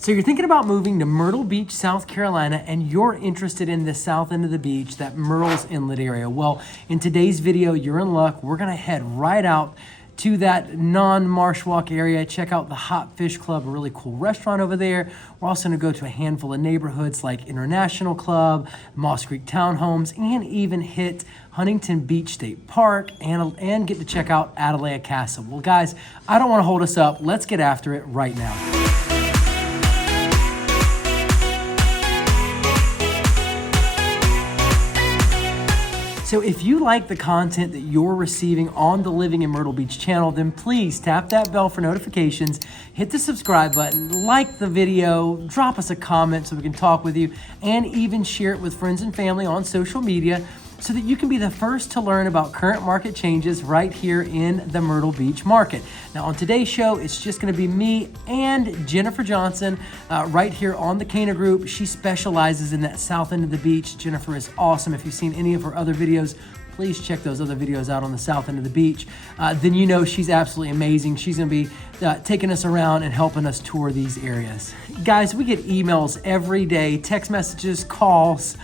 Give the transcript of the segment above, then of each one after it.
So you're thinking about moving to Myrtle Beach, South Carolina, and you're interested in the south end of the beach, that Murrells Inlet area. Well, in today's video, you're in luck. We're gonna head right out to that non-marsh walk area, check out the Hot Fish Club, a really cool restaurant over there. We're also gonna go to a handful of neighborhoods like International Club, Moss Creek Townhomes, and even hit Huntington Beach State Park and get to check out Atalaya Castle. Well, guys, I don't wanna hold us up. Let's get after it right now. So if you like the content that you're receiving on the Living in Myrtle Beach channel, then please tap that bell for notifications, hit the subscribe button, like the video, drop us a comment so we can talk with you, and even share it with friends and family on social media so that you can be the first to learn about current market changes right here in the Myrtle Beach market. Now on today's show, it's just gonna be me and Jennifer Johnson right here on the Cana Group. She specializes in that south end of the beach. Jennifer is awesome. If you've seen any of her other videos, please check those other videos out on the south end of the beach. Then you know she's absolutely amazing. She's gonna be taking us around and helping us tour these areas. Guys, we get emails every day, text messages, calls,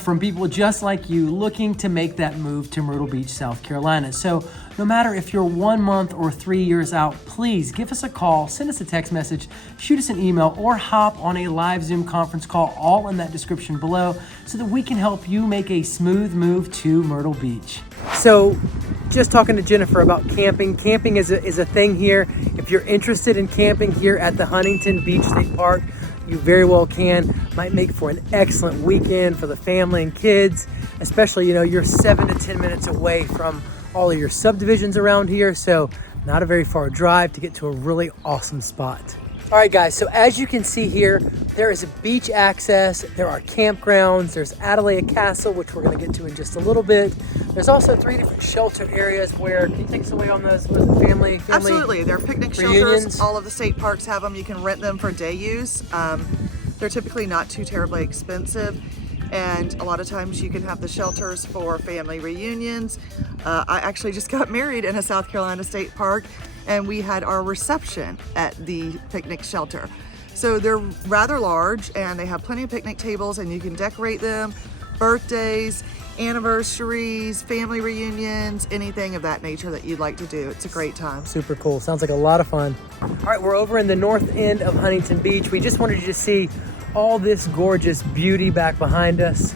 from people just like you looking to make that move to Myrtle Beach, South Carolina. So no matter if you're 1 month or 3 years out, please give us a call, send us a text message, shoot us an email, or hop on a live Zoom conference call, all in that description below, so that we can help you make a smooth move to Myrtle Beach. So just talking to Jennifer about camping. Camping is a thing here. If you're interested in camping here at the Huntington Beach State Park, you very well can. Might make for an excellent weekend for the family and kids, especially, you know, you're 7 to 10 minutes away from all of your subdivisions around here, so not a very far drive to get to a really awesome spot. All right, guys, so as you can see here, there is a beach access, there are campgrounds, there's Atalaya Castle, which we're gonna get to in just a little bit. There's also 3 different shelter areas where, can you take us away on those? Was it family? Absolutely, they're picnic reunions? Shelters. All of the state parks have them. You can rent them for day use. They're typically not too terribly expensive. And a lot of times you can have the shelters for family reunions. I actually just got married in a South Carolina state park, and we had our reception at the picnic shelter. So they're rather large, and they have plenty of picnic tables, and you can decorate them, birthdays, anniversaries, family reunions, anything of that nature that you'd like to do. It's a great time. Super cool. Sounds like a lot of fun. All right, we're over in the north end of Huntington Beach. We just wanted you to see all this gorgeous beauty back behind us.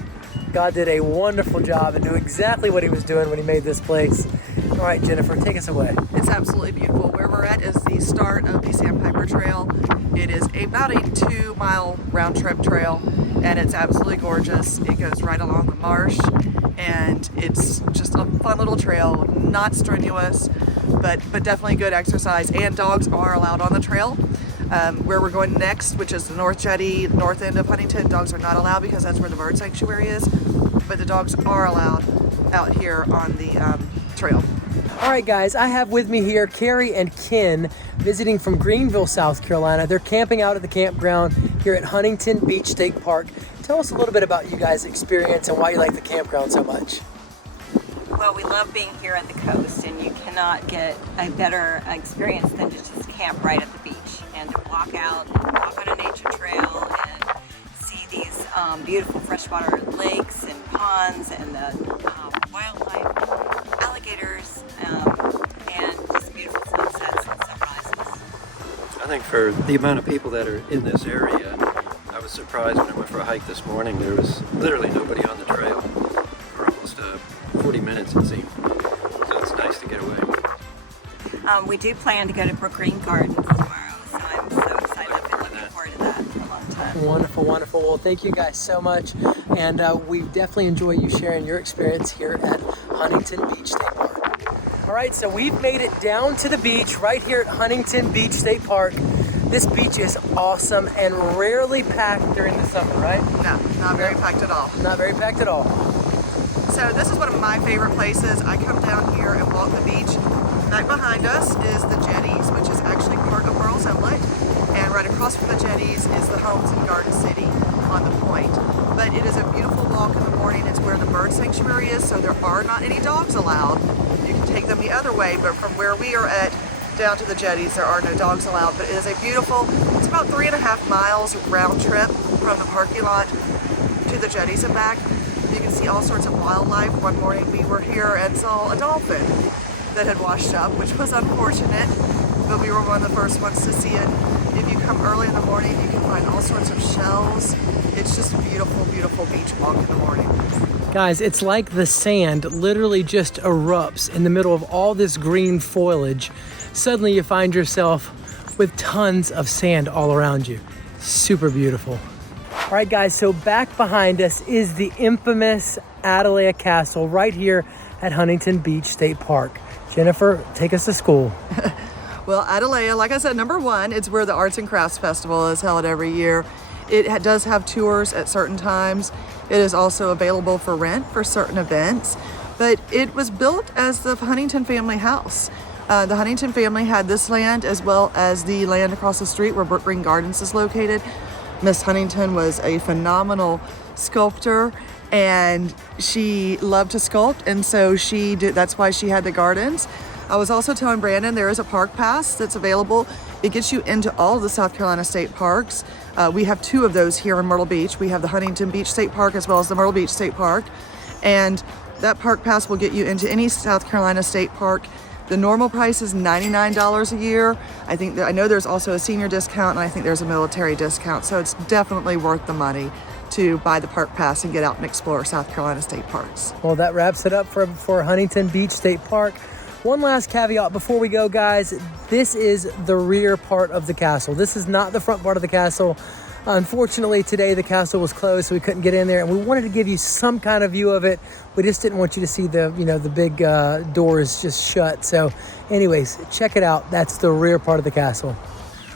God did a wonderful job and knew exactly what he was doing when he made this place. All right, Jennifer, take us away. It's absolutely beautiful. Where we're at is the start of the Sandpiper Trail. It is about a 2-mile round trip trail, and it's absolutely gorgeous. It goes right along the marsh, and it's just a fun little trail, not strenuous, but definitely good exercise, and dogs are allowed on the trail. Where we're going next, which is the North Jetty, north end of Huntington, dogs are not allowed because that's where the bird sanctuary is, but the dogs are allowed out here on the trail. All right, guys, I have with me here Carrie and Ken visiting from Greenville, South Carolina. They're camping out at the campground here at Huntington Beach State Park. Tell us a little bit about you guys' experience and why you like the campground so much. Well, we love being here at the coast, and you cannot get a better experience than to just camp right at the beach and to walk out and walk on a nature trail and see these beautiful freshwater lakes and ponds and the wildlife, alligators, and just beautiful sunsets and sunrises. I think for the amount of people that are in this area, I was surprised when I went for a hike this morning. There was literally nobody on the trail for almost 40 minutes, it seemed. So it's nice to get away. We do plan to go to Brook Green Gardens tomorrow, so I'm so excited. I've been looking forward to that for a long time. Wonderful, wonderful. Well, thank you guys so much. And we definitely enjoy you sharing your experience here at Huntington Beach State Park. All right, so we've made it down to the beach right here at Huntington Beach State Park. This beach is awesome and rarely packed during the summer, right? No, not very packed at all. Not very packed at all. So this is one of my favorite places. I come down here and walk the beach. Back behind us is the jetties, which is actually part of Murrells Inlet. And right across from the jetties is the homes in Garden City on the point. But it is a beautiful walk in the morning. It's where the bird sanctuary is, so there are not any dogs allowed. You can take them the other way, but from where we are at, down to the jetties. There are no dogs allowed, but it is a beautiful, it's about 3.5 miles round trip from the parking lot to the jetties and back. You can see all sorts of wildlife. One morning we were here and saw a dolphin that had washed up, which was unfortunate, but we were one of the first ones to see it. If you come early in the morning, you can find all sorts of shells. It's just a beautiful, beautiful beach walk in the morning. Guys, it's like the sand literally just erupts in the middle of all this green foliage. Suddenly you find yourself with tons of sand all around you. Super beautiful. All right, guys, so back behind us is the infamous Atalaya Castle right here at Huntington Beach State Park. Jennifer, take us to school. Well, Atalaya, like I said, number one, it's where the Arts and Crafts Festival is held every year. It does have tours at certain times. It is also available for rent for certain events, but it was built as the Huntington family house. The Huntington family had this land as well as the land across the street where Brook Green Gardens is located. Miss Huntington was a phenomenal sculptor and she loved to sculpt, and so that's why she had the gardens. I was also telling Brandon there is a park pass that's available. It gets you into all of the South Carolina state parks. We have 2 of those here in Myrtle Beach. We have the Huntington Beach State Park as well as the Myrtle Beach State Park. And that park pass will get you into any South Carolina state park. The normal price is $99 a year. I know there's also a senior discount, and I think there's a military discount. So it's definitely worth the money to buy the park pass and get out and explore South Carolina state parks. Well, that wraps it up for Huntington Beach State Park. One last caveat before we go, guys. This is the rear part of the castle. This is not the front part of the castle. Unfortunately, today the castle was closed, so we couldn't get in there, and we wanted to give you some kind of view of it. We just didn't want you to see the big doors just shut. So anyways, check it out. That's the rear part of the castle.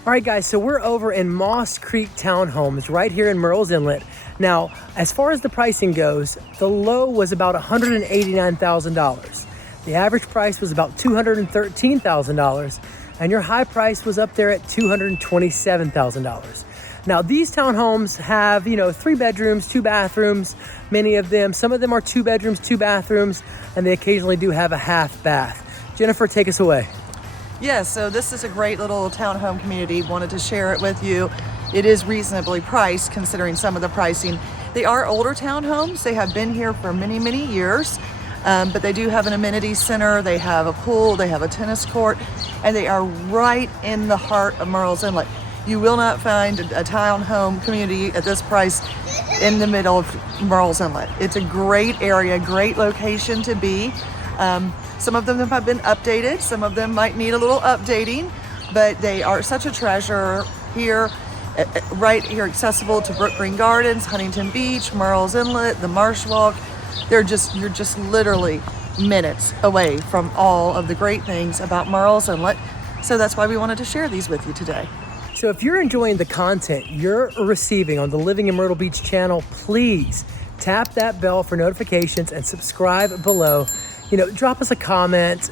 All right, guys, so we're over in Moss Creek Townhomes right here in Murrells Inlet. Now, as far as the pricing goes, the low was about $189,000. The average price was about $213,000, and your high price was up there at $227,000. Now, these townhomes have, 3 bedrooms, 2 bathrooms, many of them. Some of them are 2 bedrooms, 2 bathrooms, and they occasionally do have a half bath. Jennifer, take us away. Yes, so this is a great little townhome community. Wanted to share it with you. It is reasonably priced considering some of the pricing. They are older townhomes. They have been here for many, many years. But they do have an amenity center, they have a pool, they have a tennis court, and they are right in the heart of Murrells Inlet. You will not find a townhome community at this price in the middle of Murrells Inlet. It's a great area, great location to be. Some of them have been updated, some of them might need a little updating, but they are such a treasure here, right here accessible to Brook Green Gardens, Huntington Beach, Murrells Inlet, the Marsh Walk. You're just literally minutes away from all of the great things about Murrells Inlet. So that's why we wanted to share these with you today. So if you're enjoying the content you're receiving on the Living in Myrtle Beach channel, please tap that bell for notifications and subscribe below. Drop us a comment,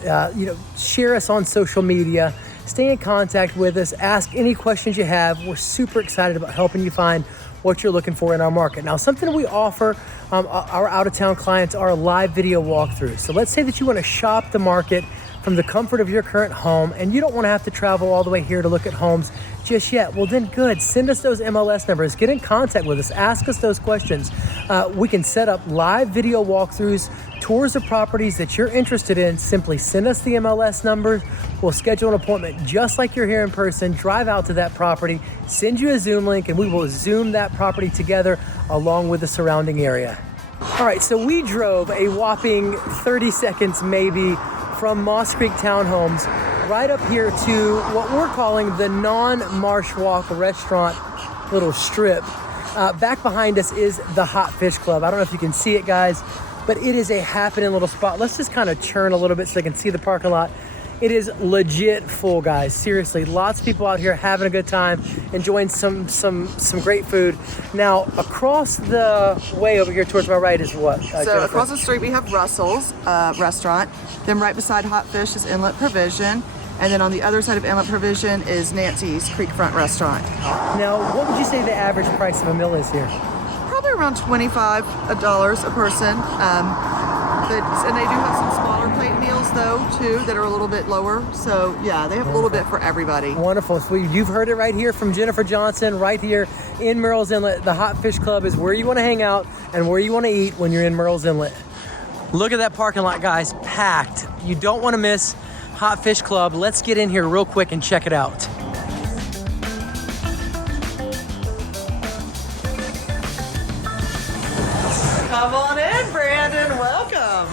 share us on social media, stay in contact with us, ask any questions you have. We're super excited about helping you find what you're looking for in our market. Now, something we offer our out-of-town clients are live video walkthroughs. So let's say that you want to shop the market from the comfort of your current home and you don't want to have to travel all the way here to look at homes just yet. Well, then good. Send us those MLS numbers. Get in contact with us. Ask us those questions. We can set up live video walkthroughs, tours of properties that you're interested in. Simply send us the MLS numbers. We'll schedule an appointment just like you're here in person, drive out to that property, send you a Zoom link, and we will Zoom that property together along with the surrounding area. All right, so we drove a whopping 30 seconds maybe from Moss Creek Townhomes right up here to what we're calling the non-Marsh Walk restaurant little strip. Back behind us is the Hot Fish Club. I don't know if you can see it, guys, but it is a happening little spot. Let's just kind of churn a little bit so they can see the parking lot. It is legit full, guys. Seriously, lots of people out here having a good time, enjoying some great food. Now, across the way over here towards my right is what? So across the street we have Russell's restaurant. Then right beside Hot Fish is Inlet Provision. And then on the other side of Inlet Provision is Nancy's Creekfront Restaurant. Now, what would you say the average price of a meal is here? Probably around $25 a person. And they do have some smaller plate meals restaurants though too that are a little bit lower. So yeah, they have a little bit for everybody. Wonderful. So you've heard it right here from Jennifer Johnson, right here in Murrells Inlet. The Hot Fish Club is where you want to hang out and where you want to eat when you're in Murrells Inlet. Look at that parking lot, guys, packed. You don't want to miss Hot Fish Club. Let's get in here real quick and check it out. Come on in, Brandon. Welcome.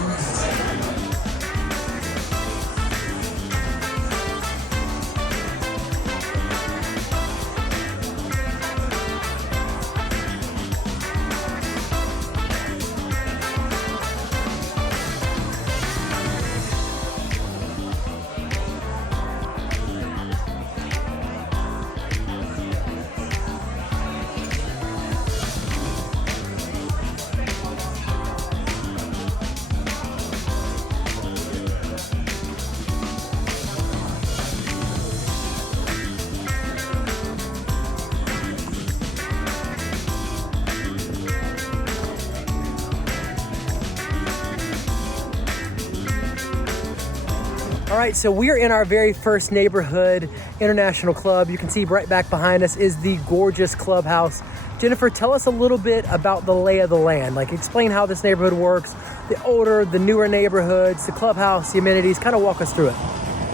All right, so we are in our very first neighborhood international club. You can see right back behind us is the gorgeous clubhouse. Jennifer, tell us a little bit about the lay of the land. Like, explain how this neighborhood works, the older, the newer neighborhoods, the clubhouse, the amenities. Kind of walk us through it.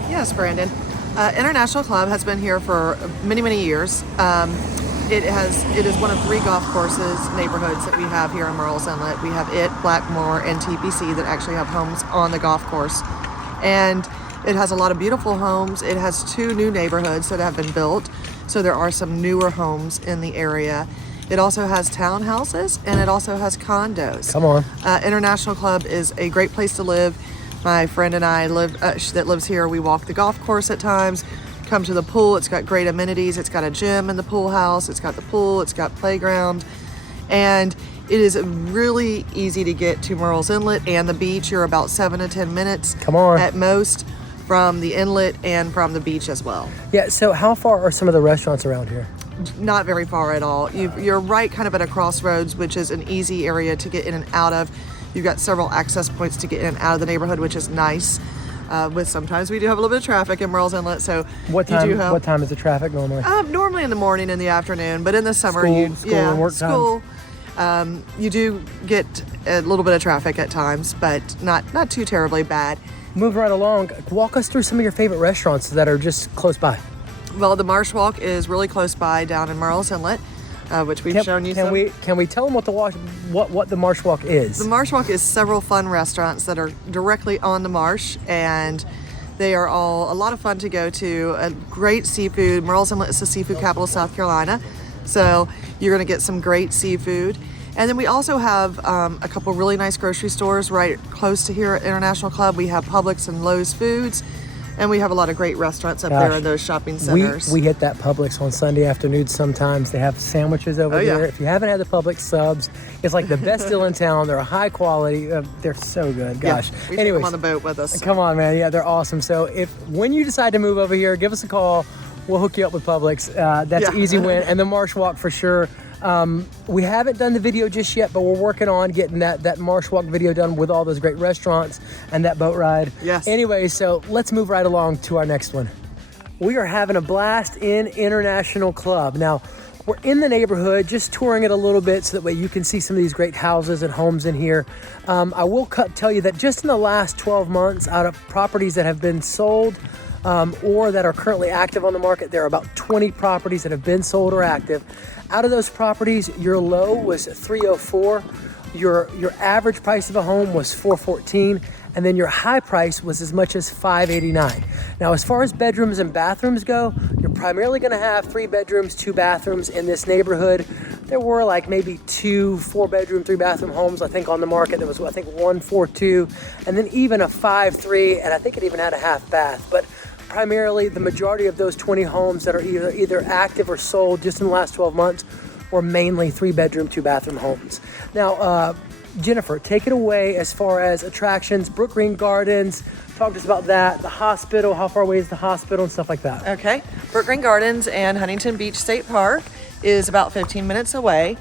Yes, Brandon. International Club has been here for many, many years. It is one of 3 golf courses neighborhoods that we have here in Murrells Inlet. We have Blackmore, and TPC that actually have homes on the golf course. And it has a lot of beautiful homes. It has 2 new neighborhoods that have been built. So there are some newer homes in the area. It also has townhouses and it also has condos. Come on. International Club is a great place to live. My friend and I that lives here, we walk the golf course at times, come to the pool. It's got great amenities. It's got a gym in the pool house. It's got the pool. It's got playground. And it is really easy to get to Murrells Inlet and the beach. You're about 7 to 10 minutes Come on. at most from the inlet and from the beach as well. Yeah, so how far are some of the restaurants around here? Not very far at all. You're right kind of at a crossroads, which is an easy area to get in and out of. You've got several access points to get in and out of the neighborhood, which is nice. Sometimes we do have a little bit of traffic in Murrells Inlet, so What time is the traffic normally? normally in the morning and the afternoon, but in the summer, School and work times. You do get a little bit of traffic at times, but not too terribly bad. Move right along. Walk us through some of your favorite restaurants that are just close by. Well, the Marsh Walk is really close by down in Murrells Inlet, which we've shown you. Can we tell them what the Marsh Walk is? The Marsh Walk is several fun restaurants that are directly on the marsh, and they are all a lot of fun to go to. Great seafood. Murrells Inlet is the seafood capital of South Carolina, so you're going to get some great seafood. And then we also have a couple really nice grocery stores right close to here at International Club. We have Publix and Lowe's Foods, and we have a lot of great restaurants up there in those shopping centers. We hit that Publix on Sunday afternoons sometimes. They have sandwiches over there. If you haven't had the Publix subs, it's like the best deal in town. They're high quality. They're so good. Gosh. We take them on the boat with us. Come on, man. Yeah, they're awesome. So when you decide to move over here, give us a call. We'll hook you up with Publix. That's an easy win. And the Marsh Walk for sure. We haven't done the video just yet, but we're working on getting that Marsh Walk video done with all those great restaurants and that boat ride. Yes. Anyway, so let's move right along to our next one. We are having a blast in International Club. Now, we're in the neighborhood, just touring it a little bit so that way you can see some of these great houses and homes in here. I will tell you that just in the last 12 months, out of properties that have been sold or that are currently active on the market, there are about 20 properties that have been sold or active. Out of those properties, your low was 304, your average price of a home was 414, and then your high price was as much as 589. Now, as far as bedrooms and bathrooms go, you're primarily going to have 3 bedrooms, 2 bathrooms in this neighborhood. There were like maybe 2 4-bedroom, 3-bathroom homes, I think, on the market. There was, I think, 1 4-2, and then even a 5-3, and I think it even had a half bath. But primarily, the majority of those 20 homes that are either active or sold just in the last 12 months were mainly 3-bedroom, 2-bathroom homes. Now, Jennifer, take it away as far as attractions, Brook Green Gardens. Talk to us about that, the hospital, how far away is the hospital and stuff like that. Okay. Brook Green Gardens and Huntington Beach State Park is about 15 minutes away.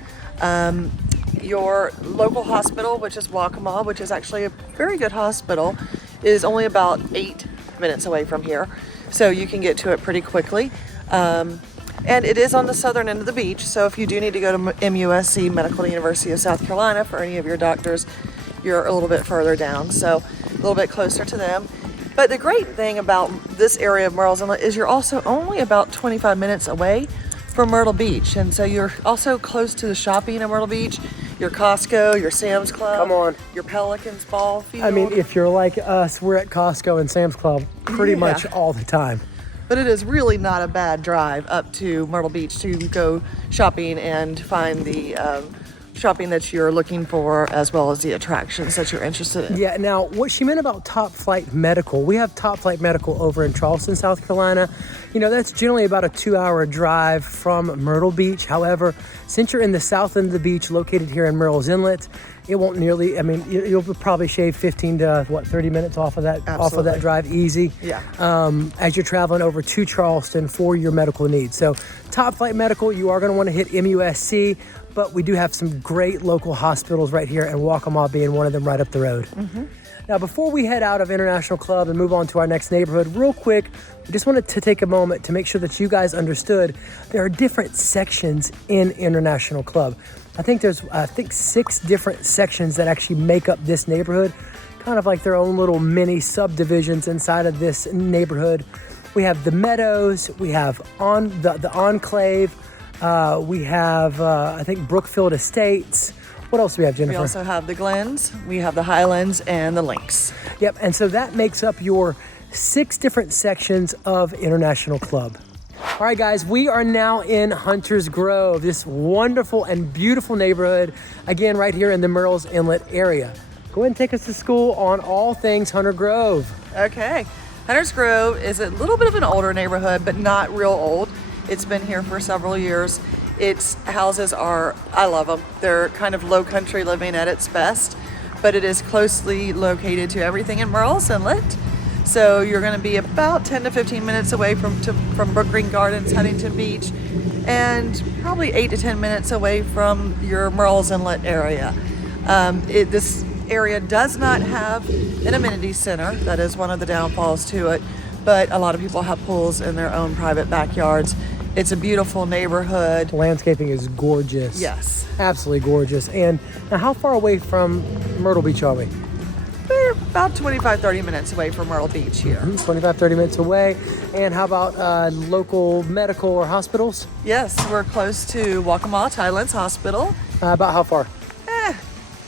Your local hospital, which is Waccamaw, which is actually a very good hospital, is only about 8 minutes away from here. So you can get to it pretty quickly. And it is on the southern end of the beach. So if you do need to go to MUSC, Medical University of South Carolina, for any of your doctors, you're a little bit further down. So a little bit closer to them. But the great thing about this area of Murrells Inlet is you're also only about 25 minutes away from Myrtle Beach. And so you're also close to the shopping in Myrtle Beach, your Costco, your Sam's Club. Come on. Your Pelicans ball field. I mean, if you're like us, we're at Costco and Sam's Club pretty much all the time. But it is really not a bad drive up to Myrtle Beach to go shopping and find the shopping that you're looking for, as well as the attractions that you're interested in. Yeah, now what she meant about Top Flight Medical, we have Top Flight Medical over in Charleston, South Carolina. You know, that's generally about a 2-hour drive from Myrtle Beach. However, since you're in the south end of the beach, located here in Murrells Inlet, it won't nearly, I mean, you'll probably shave 15 to 30 minutes off of that, drive easy. Yeah. As you're traveling over to Charleston for your medical needs. So Top Flight Medical, you are going to want to hit MUSC, but we do have some great local hospitals right here, and Waccamaw being one of them right up the road. Now, before we head out of International Club and move on to our next neighborhood, real quick, we just wanted to take a moment to make sure that you guys understood there are different sections in International Club. I think there's 6 different sections that actually make up this neighborhood, kind of like their own little mini subdivisions inside of this neighborhood. We have the Meadows, we have the Enclave, we have, I think, Brookfield Estates. What else do we have, Jennifer? We also have the Glens, we have the Highlands, and the Links. Yep, and so that makes up your 6 different sections of International Club. All right, guys, we are now in Hunter's Grove, this wonderful and beautiful neighborhood, again, right here in the Murrells Inlet area. Go ahead and take us to school on all things Hunter Grove. Okay. Hunter's Grove is a little bit of an older neighborhood, but not real old. It's been here for several years. Its houses are, I love them. They're kind of low country living at its best, but it is closely located to everything in Murrells Inlet. So you're going to be about 10 to 15 minutes away from Brook Green Gardens, Huntington Beach, and probably 8 to 10 minutes away from your Murrells Inlet area. This area does not have an amenity center. That is one of the downfalls to it, but a lot of people have pools in their own private backyards. It's a beautiful neighborhood. The landscaping is gorgeous. Yes. Absolutely gorgeous. And now, how far away from Myrtle Beach are we? We're about 25-30 minutes away from Myrtle Beach here. 25-30 minutes away. And how about local medical or hospitals? Yes, we're close to Waccamaw Highlands Hospital. About how far?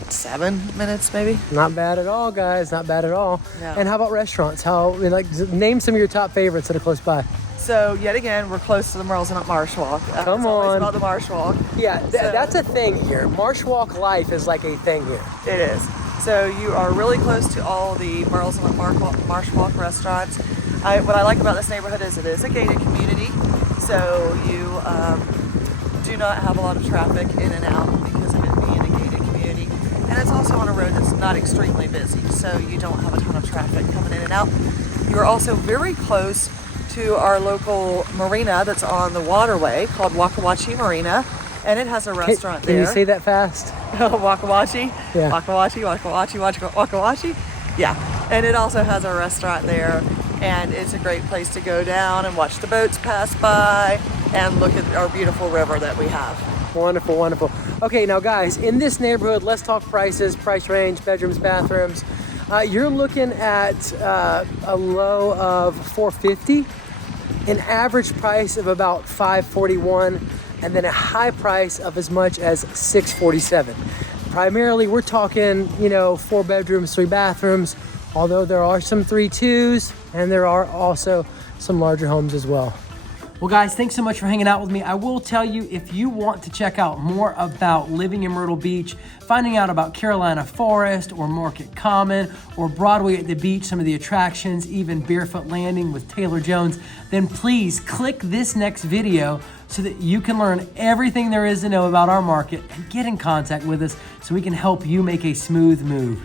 7 minutes maybe. Not bad at all, guys. Not bad at all. No. And how about restaurants? Name some of your top favorites that are close by. So yet again, we're close to the Murrells Inlet Marsh Walk. Come it's always on. about the Marsh Walk. Yeah, that's a thing here. Marsh Walk life is like a thing here. It is. So you are really close to all the Murrells Inlet Marsh Walk restaurants. What I like about this neighborhood is it is a gated community. So you do not have a lot of traffic in and out because of it being a gated community. And it's also on a road that's not extremely busy. So you don't have a ton of traffic coming in and out. You are also very close to our local marina that's on the waterway called Wacawachi Marina, and it has a restaurant there. Can you say that fast? Wacawachi? Yeah. Wacawachi. Yeah, and it also has a restaurant there, and it's a great place to go down and watch the boats pass by and look at our beautiful river that we have. Wonderful, wonderful. Okay, now guys, in this neighborhood, let's talk prices, price range, bedrooms, bathrooms. You're looking at a low of $450, an average price of about $541, and then a high price of as much as $647. Primarily, we're talking, 4 bedrooms, 3 bathrooms, although there are some 3-2s, and there are also some larger homes as well. Well, guys, thanks so much for hanging out with me. I will tell you, if you want to check out more about living in Myrtle Beach, finding out about Carolina Forest or Market Common or Broadway at the beach, some of the attractions, even Barefoot Landing with Taylor Jones, then please click this next video so that you can learn everything there is to know about our market and get in contact with us so we can help you make a smooth move.